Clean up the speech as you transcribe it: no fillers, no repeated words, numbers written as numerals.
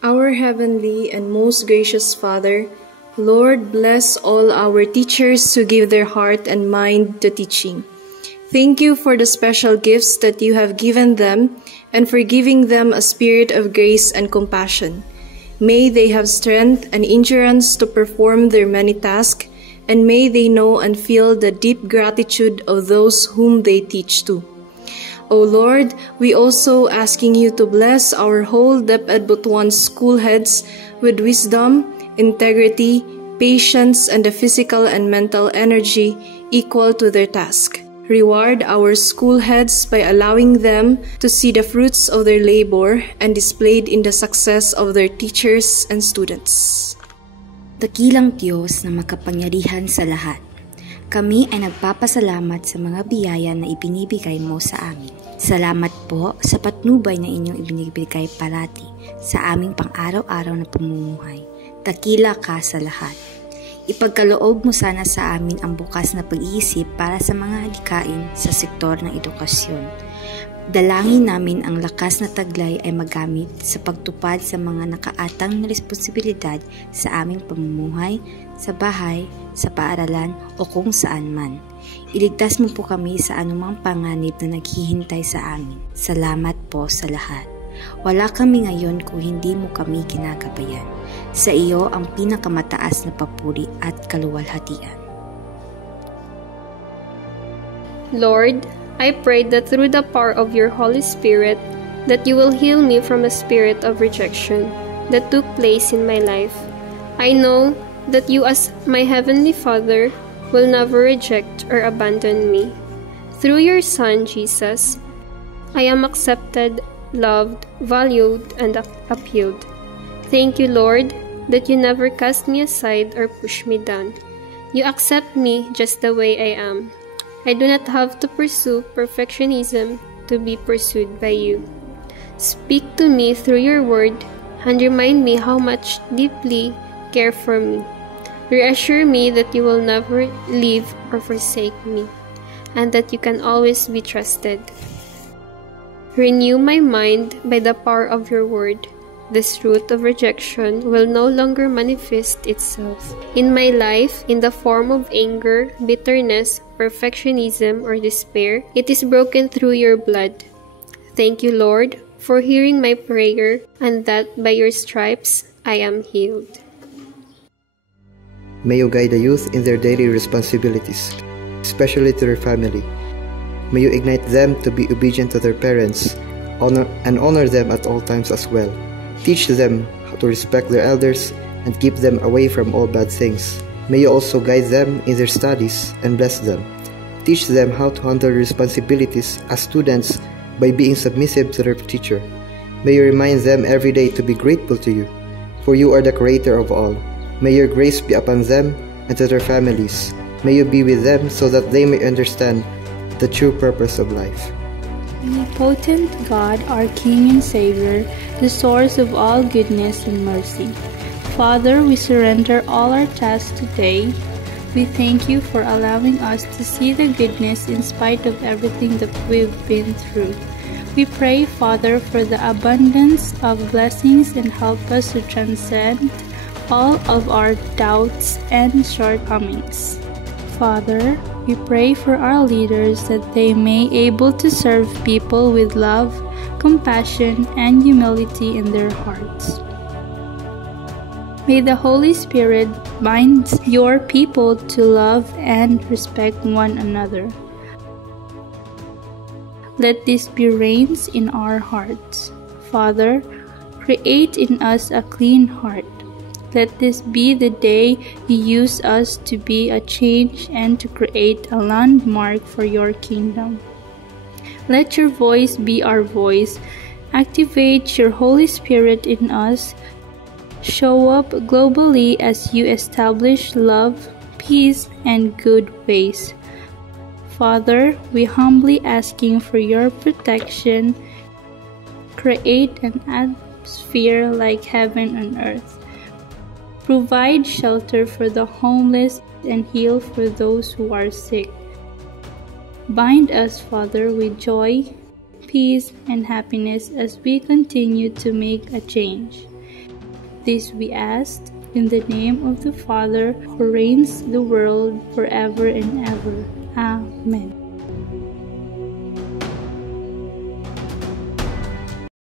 Our heavenly and most gracious Father, Lord, bless all our teachers who give their heart and mind to teaching. Thank you for the special gifts that you have given them and for giving them a spirit of grace and compassion. May they have strength and endurance to perform their many tasks, and may they know and feel the deep gratitude of those whom they teach to. O Lord, we also asking you to bless our whole DepEd Butuan school heads with wisdom, integrity, patience, and the physical and mental energy equal to their task. Reward our school heads by allowing them to see the fruits of their labor and displayed in the success of their teachers and students. Dakilang Diyos na makapangyarihan sa lahat, kami ay nagpapasalamat sa mga biyaya na ibinibigay mo sa amin. Salamat po sa patnubay na inyong ibinibigay parati sa aming pang-araw-araw na pamumuhay. Dakila ka sa lahat. Ipagkaloob mo sana sa amin ang bukas na pag-iisip para sa mga adhikain sa sektor ng edukasyon. Dalangin namin ang lakas na taglay ay magamit sa pagtupad sa mga nakaatang na responsibilidad sa aming pamumuhay, sa bahay, sa paaralan o kung saan man. Iligtas mo po kami sa anumang panganib na naghihintay sa amin. Salamat po sa lahat. Wala kami ngayon kung hindi mo kami ginagabayan. Sa iyo ang pinakamataas na papuri at kaluwalhatian. Lord, I pray that through the power of your Holy Spirit, that you will heal me from a spirit of rejection that took place in my life. I know that you as my Heavenly Father will never reject or abandon me. Through your Son, Jesus, I am accepted, loved, valued, and upheld. Thank you, Lord, that you never cast me aside or push me down. You accept me just the way I am. I do not have to pursue perfectionism to be pursued by you. Speak to me through your word and remind me how much deeply care for me. Reassure me that you will never leave or forsake me, and that you can always be trusted. Renew my mind by the power of your word. This root of rejection will no longer manifest itself in my life in the form of anger, bitterness, perfectionism, or despair. It is broken through your blood. Thank you, Lord, for hearing my prayer, and that by your stripes I am healed. May you guide the youth in their daily responsibilities, especially to their family. May you ignite them to be obedient to their parents, honor them at all times as well. Teach them how to respect their elders and keep them away from all bad things. May you also guide them in their studies and bless them. Teach them how to handle responsibilities as students by being submissive to their teacher. May you remind them every day to be grateful to you, for you are the creator of all. May your grace be upon them and to their families. May you be with them so that they may understand the true purpose of life. Omnipotent God, our King and Savior, the source of all goodness and mercy. Father, we surrender all our tasks today. We thank you for allowing us to see the goodness in spite of everything that we've been through. We pray, Father, for the abundance of blessings and help us to transcend all of our doubts and shortcomings. Father, we pray for our leaders that they may able to serve people with love, compassion, and humility in their hearts. May the Holy Spirit bind your people to love and respect one another. Let this be reigns in our hearts. Father, create in us a clean heart. Let this be the day you use us to be a change and to create a landmark for your kingdom. Let your voice be our voice. Activate your Holy Spirit in us. Show up globally as you establish love, peace, and good ways. Father, we humbly asking for your protection. Create an atmosphere like heaven on earth. Provide shelter for the homeless and heal for those who are sick. Bind us, Father, with joy, peace, and happiness as we continue to make a change. This we asked in the name of the Father, who reigns the world forever and ever. Amen.